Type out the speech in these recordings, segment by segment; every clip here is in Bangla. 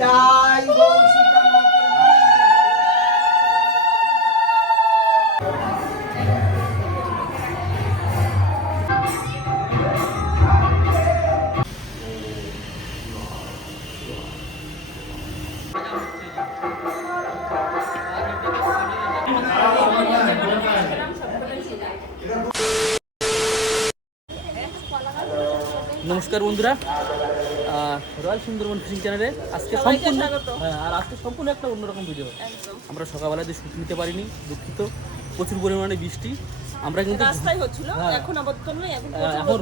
বিদায় গো সীতামাকে। নমস্কার বন্ধুরা, রয়্যাল সুন্দরবন ফিশিং চ্যানেলে আজকে সম্পূর্ণ আজকে সম্পূর্ণ একটা অন্যরকম ভিডিও। আমরা সকালবেলায় যে শুট নিতে পারিনি, দুঃখিত। প্রচুর পরিমাণে বৃষ্টি, আমরা কিন্তু এখন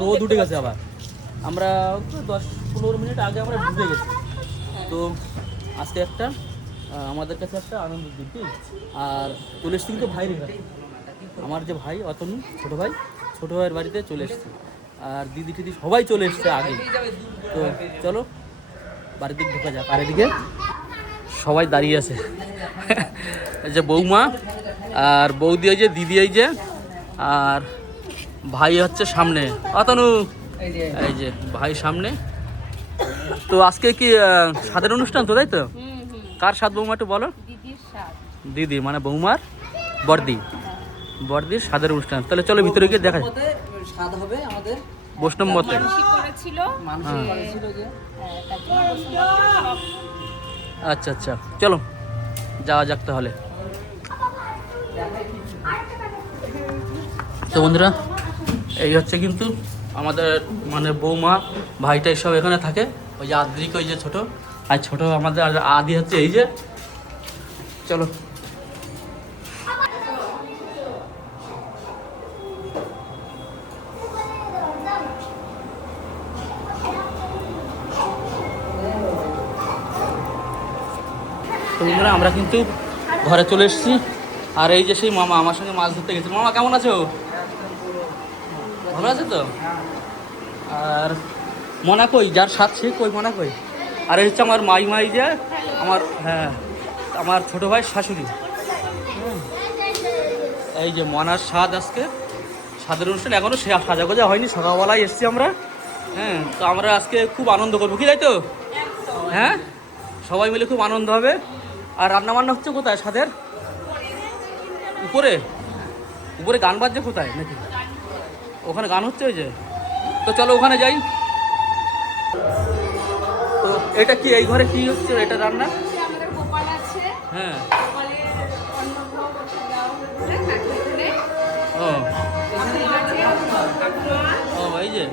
রোদ উঠে গেছে। আবার আমরা 10-15 মিনিট আগে আমরা ডুবে গেছি। তো আজকে একটা আমাদের কাছে একটা আনন্দের দিন। আর চলে এসছি কিন্তু ভাইয়ের ঘরে, আমার যে ভাই অতনু, ছোটো ভাইয়ের বাড়িতে চলে এসছি। আর দিদি টিদি সবাই চলে এসছে আগে। তো চলো বাড়ির দিকে ঢোকা যাক। আর এদিকে সবাই দাঁড়িয়ে আছে, এই যে বৌমা আর বৌদি, এই যে দিদি, এই যে, আর ভাই হচ্ছে সামনে, অতনু এই যে ভাই সামনে। তো আজকে কি স্বাদের অনুষ্ঠান তো, তাই তো? কার স্বাদ বৌমা একটু বলো? দিদি মানে বৌমার বর্দির স্বাদের অনুষ্ঠান। তাহলে চলো ভিতরে গিয়ে দেখা যায়। স্বাদ হবে আমাদের বৈষ্ণব মতে আচ্ছা আচ্ছা, চলো যাওয়া যাক তাহলে। তো বন্ধুরা, এই হচ্ছে কিন্তু আমাদের মানে বৌমা ভাইটা সব এখানে থাকে। ওই যে আদ্রিক, ওই যে ছোট, আর ছোট আমাদের আদি হচ্ছে এই যে। চলো তো বন্ধুরা, আমরা কিন্তু ঘরে চলে এসেছি। আর এই যে সেই মামা আমার সঙ্গে মাছ ধরতে গেছে। মামা কেমন আছো? ভালো আছে তো? আর মনা কই, যার সাথ সে কই, মনা কই? আর এই হচ্ছে আমার মাই যে আমার, হ্যাঁ, আমার ছোটো ভাই শাশুড়ি। এই যে মনার স্বাদ, আজকে স্বাদের অনুষ্ঠান এখনও সাজা গোজা হয়নি, সকালবেলায় এসেছি আমরা। হ্যাঁ, তো আমরা আজকে খুব আনন্দ করবো, কি তাই তো? হ্যাঁ, সবাই মিলে খুব আনন্দ হবে। আর রান্নাবান্না হচ্ছে কোথায়? স্বাদের উপরে গান বাজছে কোথায় নাকি? ওখানে গান হচ্ছে ওই যে। তো চলো ওখানে যাই। তো এটা কি, এই ঘরে কি হচ্ছে এটা রান্না? হ্যাঁ, ও ও এই যে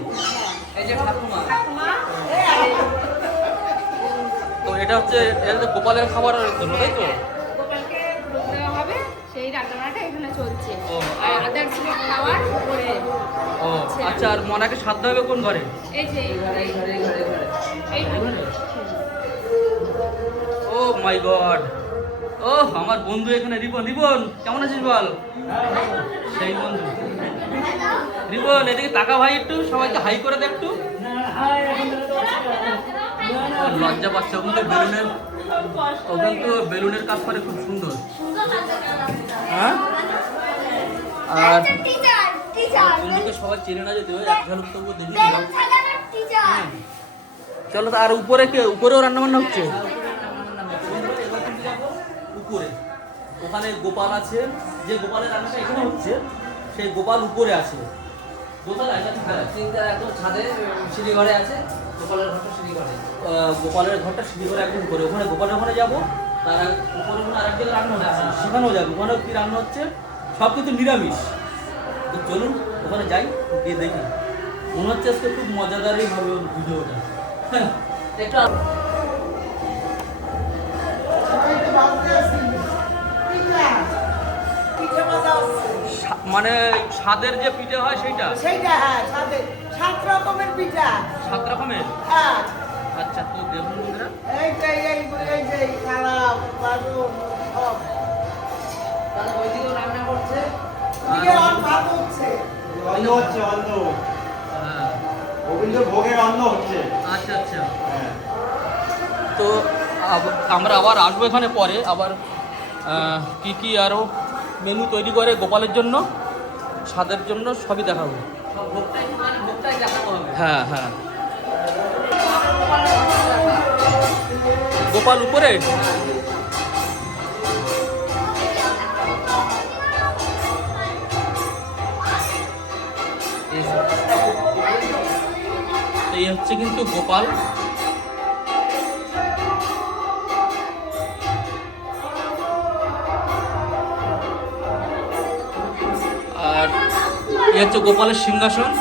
তো এটা হচ্ছে গোপালের খাবার জন্য, তাই তো? ও আচ্ছা, আর মনাকে সাধ্য হবে কোন ঘরে? ও মাই গড, ও আমার বন্ধু এখানে, রিপন কেমন আছিস বল? সেই বন্ধু রিপন, এদিকে তাকা ভাই, একটু সবাইকে হাই করে দে একটু। লজ্জা পাচ্ছে, ওখানে তো বেলুনের কাজ করে, খুব সুন্দর। হ্যাঁ, আর বন্ধুকে সবাই চেনে না যদি এক ঝলক তবু দেখি। চলো, আর উপরেও রান্নাবান্না হচ্ছে। উপরে ওখানে গোপাল আছে, যে গোপালের রান্নাটা এখানে হচ্ছে, সেই গোপাল উপরে আছে। একদম ছাদে সিঁড়িঘরে আছে, গোপালের ঘরটা সিঁড়িঘরে একদম উপরে। ওখানে গোপালের ওখানে যাবো, তার উপরে আরেক জায়গায় রান্না হচ্ছে, সেখানেও যাবো। ওখানেও কি রান্না হচ্ছে, সব কিন্তু নিরামিষ। তো চলুন ওখানে যাই, গিয়ে দেখি। মনে হচ্ছে আজকে খুব মজাদারই হবে ভিডিওটা। একটু মানে স্বাদের যে পিঠে হয় সেইটা? হ্যাঁ, 7 রকমের পিঠা। 7 রকমের? হ্যাঁ। আচ্ছা, তো দেখুন বন্ধুরা, এই যে কালা বাদু সব। তাহলে ওইদিকেও রান্না করছে, ওইদিকে ভাত হচ্ছে, অন্ন হচ্ছে, অন্ন। হ্যাঁ, গোবিন্দ ভোগের অন্ন হচ্ছে। আচ্ছা আচ্ছা, হ্যাঁ। তো আমরা আবার আসবো এখানে পরে, আবার কি আরও মেনু তৈরি করে গোপালের জন্য, স্বাদের জন্য সবই দেখাবো। হ্যাঁ হ্যাঁ, গোপাল উপরে? এই হচ্ছে কিন্তু গোপাল। আর এই হচ্ছে গোপালের সিংহাসন।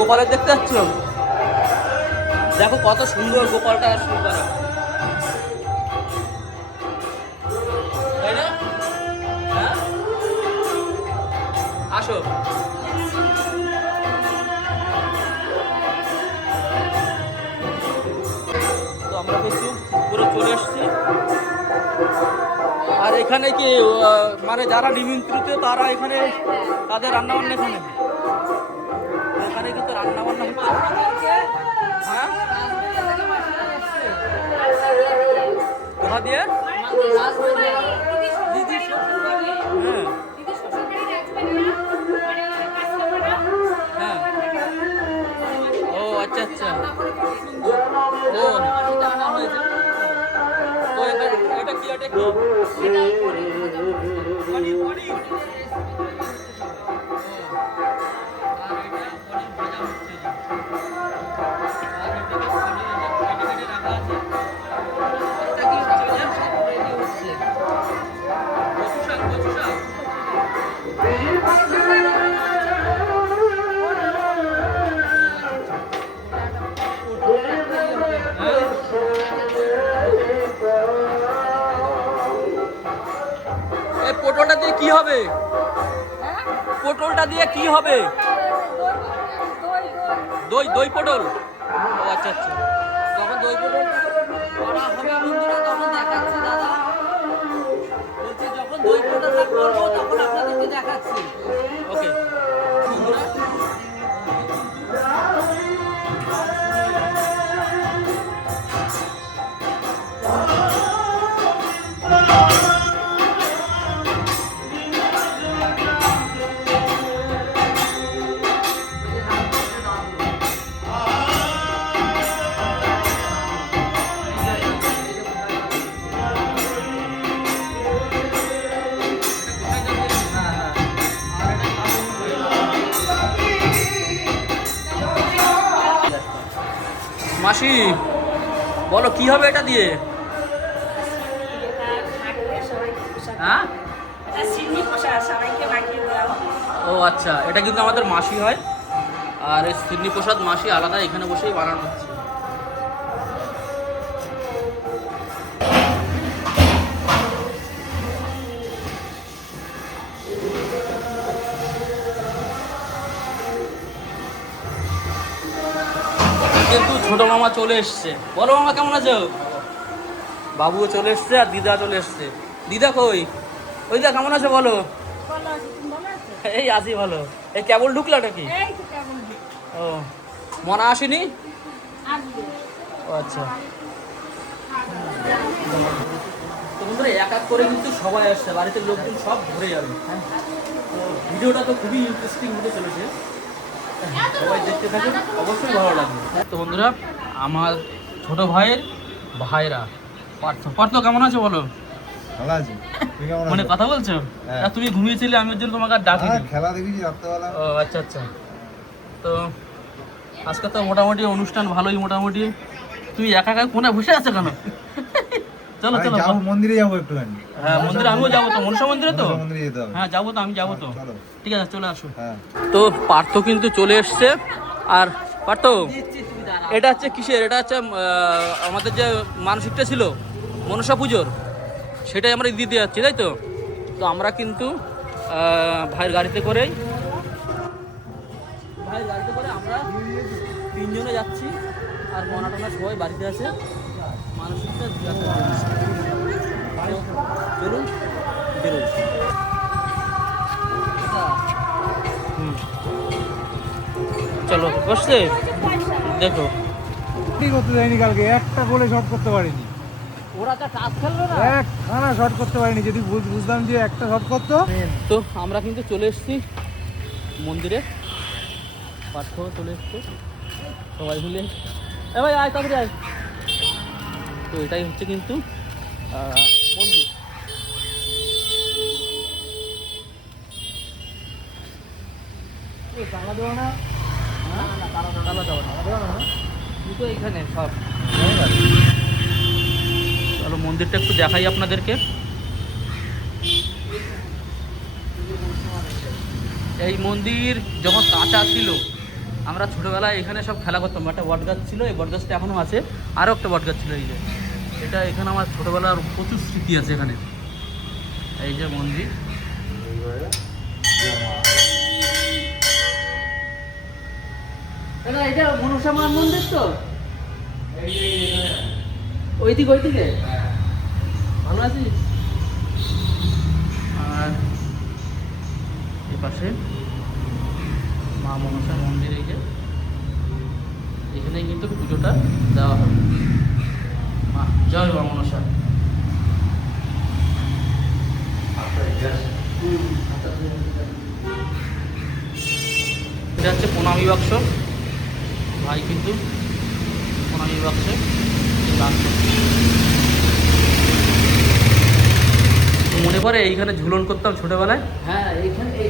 গোপালের দেখতে যাচ্ছ, দেখো কত সুন্দর গোপালটা শুরু করা, তাই না? হ্যাঁ, আসো। তো আমরা কিন্তু উপরে চলে এসেছি। আর এখানে কি মানে যারা নিমন্ত্রিত তারা এখানে তাদের রান্নাবান্না এখানে কিন্তু রান্নাবান্না হচ্ছে। হ্যাঁ, কোথা দিয়ে? হ্যাঁ, ও আচ্ছা আচ্ছা, ও এটা কি, এটা কি? পটলটা দিয়ে কি হবে? পটলটা দিয়ে কি হবে? দই, দই পটল। ও আচ্ছা আচ্ছা, যখন দই পটল করা হবে বন্ধুরা তখন দেখাচ্ছি দাদা, বলছি যখন দই পটলটা করবো তখন আপনাদেরকে দেখাচ্ছি। ওকে বন্ধুরা, মাসি বলো কি হবে এটা দিয়ে? হ্যাঁ, ও আচ্ছা, এটা কিন্তু আমাদের মাসি হয়। আর এই সিডনি প্রসাদ মাসি আলাদা এখানে বসেই বানানো হচ্ছে। কিন্তু ছোট মামা চলে এসছে। বলো মামা কেমন আছো? বাবুও চলে এসছে আর দিদা চলে এসছে। দিদা কই? ওই দিদা কেমন আছো বলো? এই আছি ভালো। এই কেবল ঢুকলো নাকি? ও, মনা আসেনি? ও আচ্ছা। তো বন্ধুরা এক এক করে কিন্তু সবাই আসছে, বাড়িতে লোকজন সব ঘুরে যাবে। হ্যাঁ, তো ভিডিওটা তো খুবই ইন্টারেস্টিং হতে চলেছে, সবাই দেখতে থাকুন, অবশ্যই ভালো লাগবে। তো বন্ধুরা আমার ছোট ভাইয়ের ভাইরা পার্থ কেমন আছো বলো? ভালো আছি। তুমি কেমন আছো? মানে কথা বলছো? হ্যাঁ। আর তুমি ঘুমিয়েছিলে, আমি ওর জন্য তোমাকে আর ডাকিনি। খেলা দেখেছি রাত্রেবেলা। ও আচ্ছা আচ্ছা। তো আজকে তো মোটামুটি অনুষ্ঠান ভালোই মোটামুটি। তুমি একা একা কোনে বসে আছো কেন? চলো চলো, যাবো মন্দিরে, যাবো একটুখানি। হ্যাঁ মন্দিরে আমিও যাবো তো, মনসা মন্দিরে তো। মন্দিরে যেতে হবে। হ্যাঁ যাবো তো, আমি যাবো তো। চলো। ঠিক আছে চলে আসো। হ্যাঁ। তো পার্থ কিন্তু চলে এসছে। আর পার্থ, এটা হচ্ছে কিসের? এটা হচ্ছে আমাদের যে মানসিকটা ছিল মনসা পুজোর, সেটাই আমরা দিতে যাচ্ছি, তাই তো? তো আমরা কিন্তু ভাইয়ের গাড়িতে করে আমরা তিনজনে যাচ্ছি। আর মনাটনা সবাই বাড়িতে আছে, মানসিকটা চলুন বেরোই। চলো বসছে, দেখো করতে যাইনি কালকে, একটা গোলে শট করতে পারিনি। ওরা যা টাচ খেললো না, খানা শট করতে পারিনি, যদি বুঝতাম যে একটা শট করতো। তো আমরা কিন্তু চলে এসেছি মন্দিরে, পার্থ চলে এসছে সবাই মিলে। এ ভাই আয় তাড়াতাড়ি আয়। তো এটাই হচ্ছে কিন্তু মন্দির। তালা দেওয়া না, তালা দেওয়া না, দুটো এইখানে সব। চলো মন্দিরটা একটু দেখাই আপনাদেরকে। এই মন্দির যখন কাঁচা ছিল, আমরা ছোটোবেলায় এখানে সব খেলা করতাম। একটা বট গাছ ছিল, এই বট গাছটা এখনও আছে, আরও একটা বট গাছ ছিল। এই যে এটা, এখানে আমার ছোটোবেলার প্রচুর স্মৃতি আছে এখানে। এই যে মন্দির, এটা মনসা মার মন্দির তো, ওইদিকে ভালো আছিস? আর এ পাশে মা মনসা মন্দির। এই যে এখানেই কিন্তু পুজোটা দেওয়া হবে। মা জয় মা মনসা। এটা হচ্ছে প্রণামী বাক্স। ভাই কিন্তু প্রণামী বাক্সে দান করছে। মনে পড়ে এইখানে ঝুলন করতাম ছোটবেলায়। হ্যাঁ, এইখানে এই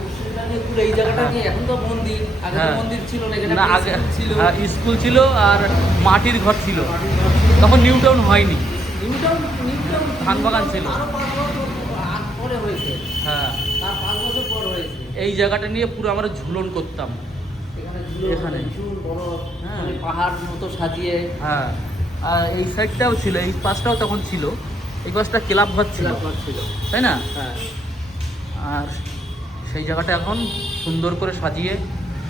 পশ্চিমটা নিয়ে পুরো এই জায়গাটা নিয়ে, এখন তো মন্দির, আগে তো হ্যাঁ। মন্দির ছিল না, এখানে না, একটা আগে স্কুল ছিল। স্কুল ছিল আর মাটির ঘর ছিল। তখন নিউ টাউন হয়নি, নিউটাউন ধান বাগান ছিল। আরো 5 বছর পরে হয়েছে, হ্যাঁ, তার 5 বছর পর হয়েছে। এই জায়গাটা নিয়ে পুরো আমরা ঝুলন করতাম। এখানে ভীষণ বড়, হ্যাঁ। মানে পাহাড় মতো সাজিয়ে। হ্যাঁ, আর এই সাইডটাও ছিল, এই পাশটাও তখন ছিল। এই পাশটা ক্লাব ঘর ছিল, ছিল। তাই না? হ্যাঁ, আর সেই জায়গাটা এখন সুন্দর করে সাজিয়ে,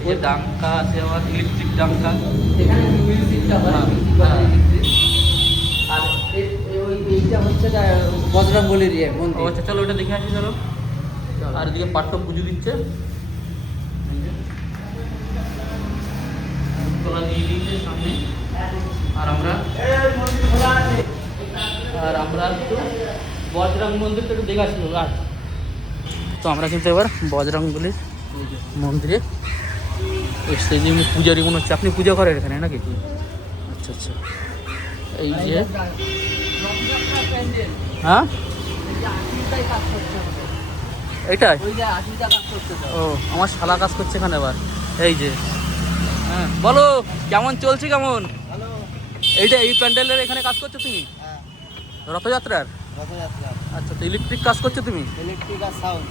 এই যে ডাঙ্কা আছে আমার, ইলেকট্রিক ডাঙ্কা। এখানে মিউজিকটা হয়, হ্যাঁ, মিউজিক হ্যাঁ। বাজায় electric। আর এইটা হচ্ছে বজরঙ্গলির ও মন্দির। আচ্ছা, চলো ওটা দেখে আসি চলো। আর এদিকে পাঠ্য পুজো দিচ্ছে, তোলা দিয়ে দিয়েছে সামনে। আর আমরা বজরং মন্দিরটা একটু দেখে আসি। তো আমরা কিন্তু এবার বজরংবলীর মন্দিরে এসে, যে উনি পূজারি মনে হচ্ছে। আপনি পূজা করেন এখানে নাকি? আচ্ছা আচ্ছা। এই যে হ্যাঁ, এইটাই। ও, আমার শালা কাজ করছে এখানে আবার। এই যে হ্যাঁ, বলো কেমন চলছে, কেমন? এইটা এই প্যান্ডেলের এখানে কাজ করছো তুমি? রথযাত্রার? আচ্ছা, তো ইলেকট্রিক কাজ করছো তুমি? ইলেকট্রিক আর সাউন্ড।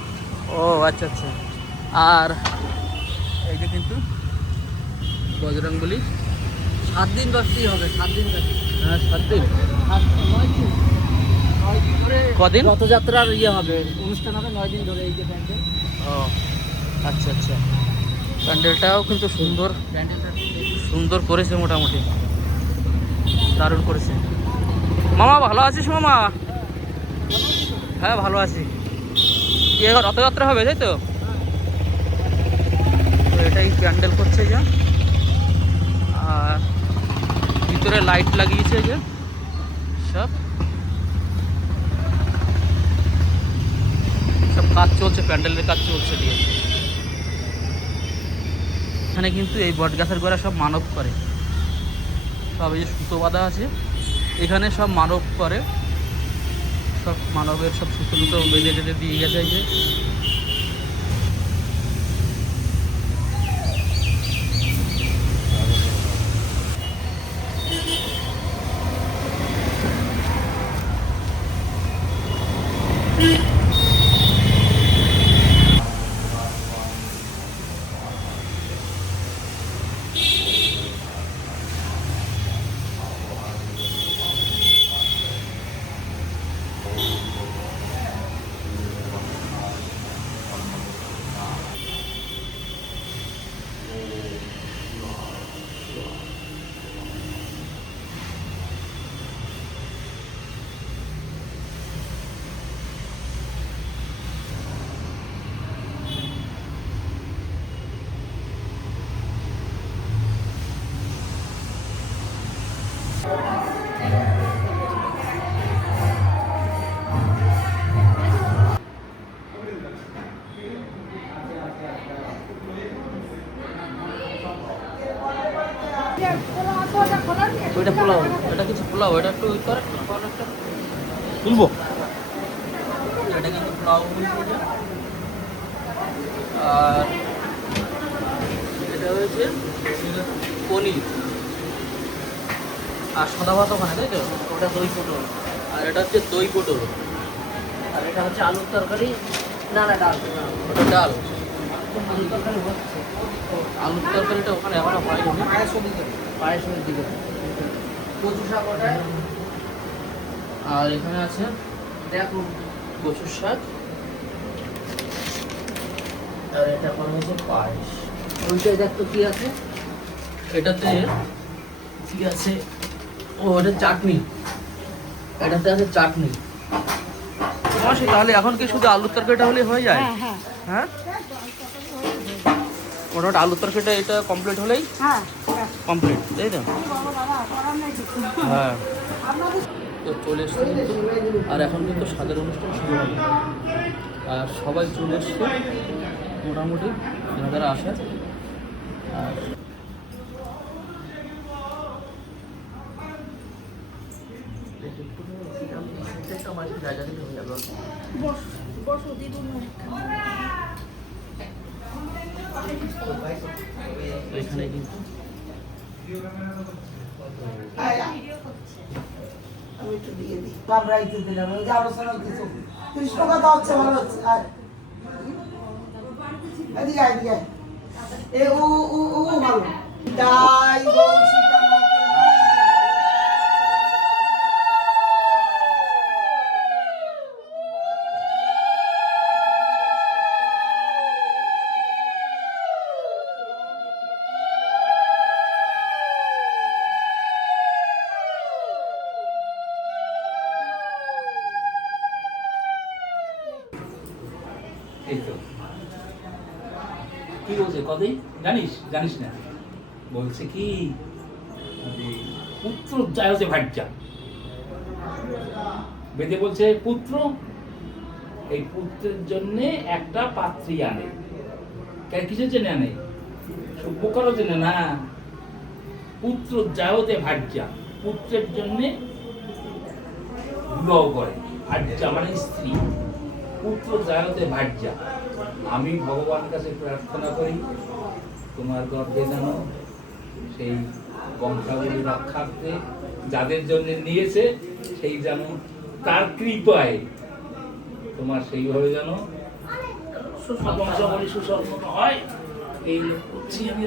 ও আচ্ছা আচ্ছা। আর এই যে কিন্তু বজরংবলী 7 দিন ব্যাপী হবে, 7 দিন ব্যাপী। হ্যাঁ, 7 দিন। 9 দিন ধরে কদিন? রথযাত্রার হবে, অনুষ্ঠান হবে 9 দিন ধরে। এই যে প্যান্ডেল। ও আচ্ছা আচ্ছা। প্যান্ডেলটাও কিন্তু সুন্দর, সুন্দর করেছে, মোটামুটি দারুণ করেছে। মামা ভালো আছিস মামা? হ্যাঁ ভালো আছি। কি এখন রথযাত্রা হবে তাই তো? তো এটাই প্যান্ডেল করছে যে, আর ভিতরে লাইট লাগিয়েছে যে সব সব কাজ চলছে, প্যান্ডেলের কাজ চলছে দিয়ে। এখানে কিন্তু এই বট গাছের গোড়া সব মানব করে, সব এই যে সুতো বাঁধা আছে এখানে, সব মানব করে। সব মানবের সব সুতো টুতো বেঁধে টেঁধে দিয়ে গেছে। এই যে ওইটা পোলাও, এটা কিছু পোলাও, এটা একটু ওই করে একটা তুলবো। এটা কিন্তু পোলাও বলছে। আর এটা হয়েছে পনির আর সাদা ভাত ওখানে, তাই তো? ওটা দই পটল, আর এটা হচ্ছে দই পটল, আর এটা হচ্ছে আলুর তরকারি। না না ডাল ওটা ডাল। আলুর তরকারি হচ্ছে। আলুর তরকারিটা ওখানে এখনো হয়নি, পায়েসের দিকে কচু শাক ওটায়। আর এখানে আছে দেখো কচুর শাক, আর এটা করা হয়েছে পায়েস। ওইটাই দেখতো কি আছে। এটাতে কি আছে? ও এটা চাটনি, এটাতে আছে চাটনি। মাসি তাহলে এখন কি শুধু আলুর তরকারিটা হলে হয়ে যায়? হ্যাঁ, মোটামুটি আলুর তরকারিটা এটা কমপ্লিট হলেই কমপ্লিট, তাই তো? হ্যাঁ, তো চলে এসছে কিন্তু। আর এখন কিন্তু স্বাদের অনুষ্ঠান শুরু হবে, আর সবাই চলে এসছে মোটামুটি যারা আসে। আর এখানে কিন্তু আমি একটু দিয়ে দিই কামড়াইতে দিলাম, ওই যে আলোচনা কিছু কৃষ্ণ কথা হচ্ছে, ভালো হচ্ছে। আর এদিকে আয়, এদিকে আয়। এ ও ও ও ভালো তাই বলছি। এই তো কি বলছে কবে জানিস? জানিস না, বলছে কি যে পুত্র যায় হচ্ছে ভাজ্যা বেদে বলছে পুত্র, এই পুত্রের জন্য একটা পাত্রী আনে। কেন কিসের জন্য আনে? শুভ করার জন্য না। পুত্র যাওতে ভাজ্যা, পুত্রের জন্য বিবাহ করে। ভাজ্যা মানে স্ত্রী, পুত্র যাওতে ভাজ্যা। আমি ভগবানের কাছে প্রার্থনা করি তোমার গর্ভে যেন সেই বংশাবলী রক্ষার্থে যাদের জন্য নিয়েছে সেই যেন তার কৃপায় তোমার সেইভাবে যেন বংশাবলী সুসম্পন্ন হয়। এই করছি আমি।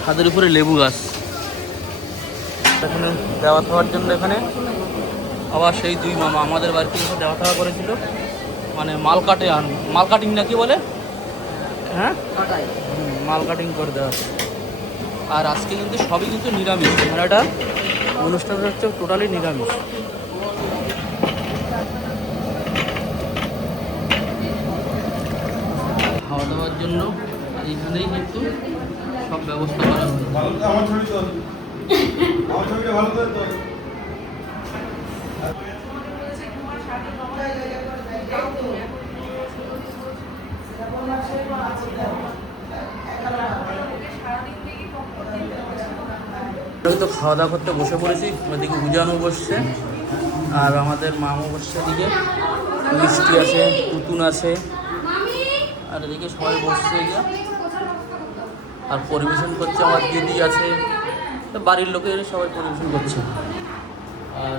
ছাদের উপরে লেবু গাছ, এখানে দেওয়া থাকার জন্য এখানে আবার সেই দুই মামা আমাদের বাড়িতে এসে দেওয়া থাকা করেছিল, মানে মাল কাটে মাল কাটিং না কি বলে, হ্যাঁ মাল কাটিং করে দেওয়া। আর আজকে কিন্তু সবই কিন্তু নিরামিষ, মেলাটা অনুষ্ঠানটা হচ্ছে টোটালি নিরামিষ। খাওয়া দাওয়ার জন্য আর এখানেই কিন্তু সব ব্যবস্থা করা হয়েছে। আমার ছবি তো, আমার ছবিটা ভালো করে তো। তো খাওয়া দাওয়া করতে বসে পড়েছি, ওদিকে উজানও বসছে আর আমাদের মামও বসছে, এদিকে মিষ্টি আছে, পুতুন আছে, আর এদিকে সবাই বসছে এদিকে। আর পরিবেশন করছে আমার দিদি আছে, বাড়ির লোকের সবাই পরিবেশন করছে। আর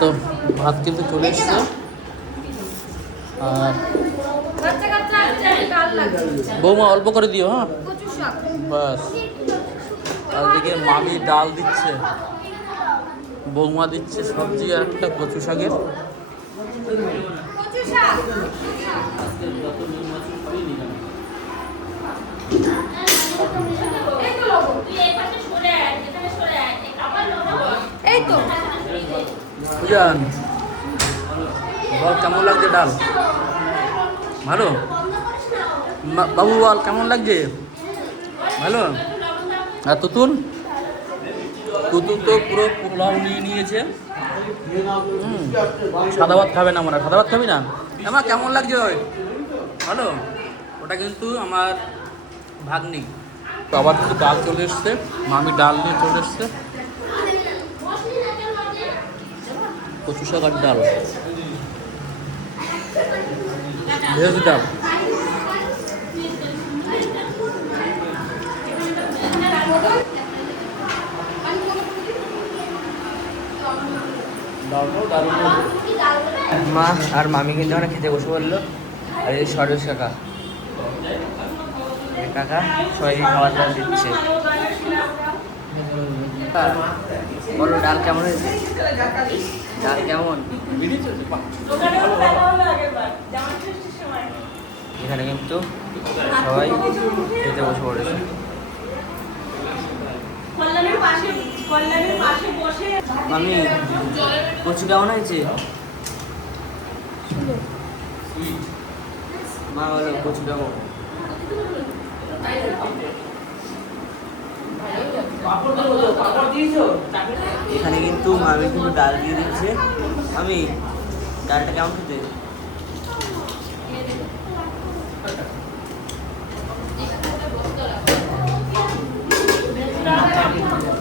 তো ভাত কিন্তু চলে এসছে, আর বৌমা অল্প করে দিও, হ্যাঁ বাস। আর এদিকে মামি ডাল দিচ্ছে, বৌমা দিচ্ছে সবজি আর একটা কচু শাকের। আজকের যত নিয়ম আছে সবই নিরামিষ। পূজান বল কেমন লাগছে ডাল? ভালো? বাবু বল কেমন লাগছে? ভালো? আর তুতুল? তুতুল তো পুরো পোলাও নিয়ে নিয়েছে। সাদা ভাত খাবে না আমরা। সাদা ভাত খাবি না? আমার কেমন লাগছে? ওই ভালো? ওটা কিন্তু আমার ভাগ্নি। তো আবার কিন্তু ডাল চলে এসছে, মামি ডাল নিয়ে চলে এসছে, কচু শাক আর ডাল, ভেজ ডাল। মা আর মামি কিন্তু ওখানে খেতে বসে বললো। আর এই সরোজ কাকা, এই কাকা সবাই খাবার দাবার দিচ্ছে। বলো ডাল কেমন হয়েছে? ডাল কেমন? এখানে কিন্তু সবাই খেতে বসে পড়েছে। মামি কচু কেমন হয়েছে? মা বলো কচু কেমন? এখানে কিন্তু মামি কিন্তু ডাল দিয়ে দিচ্ছে। আমি ডালটা কেমন খেতে?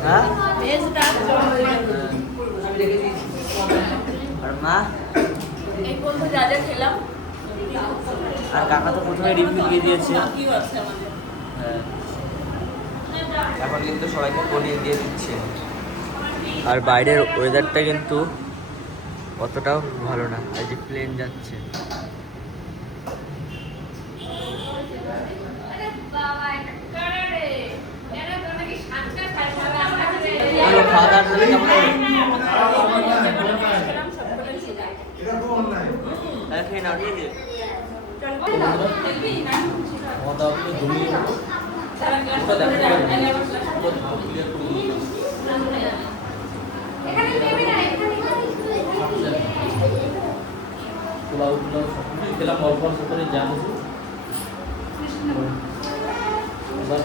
হ্যাঁ? আর মা এই পর্যন্ত যা যা খেলাম আর কাকা তো প্রথমে রিভিউ দিয়ে দিয়েছে। বাকিও আছে আমাদের। হ্যাঁ, এখন কিন্তু সবাইকে পনির দিয়ে দিচ্ছে। আর বাইরের ওয়েদারটা কিন্তু অতটাও ভালো না, এই যে প্লেন যাচ্ছে। খাওয়া দাওয়া কেমন হলো? খেয়ে নাও, ঠিক আছে? খাওয়া দাওয়া করে জমিয়ে নেবো। ওটা দেখতে পারবো। পোলাও সব কিছুই খেলাম, অল্প অল্প করে যা কিছু। এবার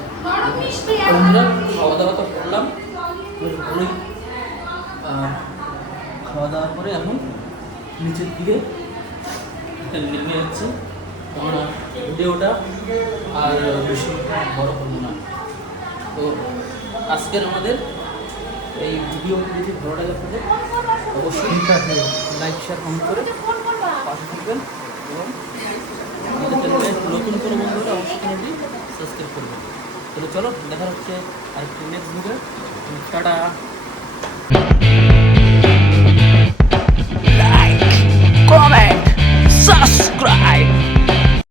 খাওয়া দাওয়া তো করলাম বেশ ভালোই। খাওয়া দাওয়া করে এখন নিচের দিকে নেমে যাচ্ছে। আমরা ভিডিওটা আর বেশি বড় করবো না। তো আজকের আমাদের এই ভিডিও যদি ভালো লাগে আপনাদের অবশ্যই লাইক শেয়ার কমেন্ট করে পাশে থাকবেন এবং আমাদের চ্যানেলে নতুন কোনো বন্ধুরা অবশ্যই চ্যানেলটি সাবস্ক্রাইব করবেন। তাহলে চলো দেখা হচ্ছে আরেকটি নেক্সট ভিডিও। টাটা।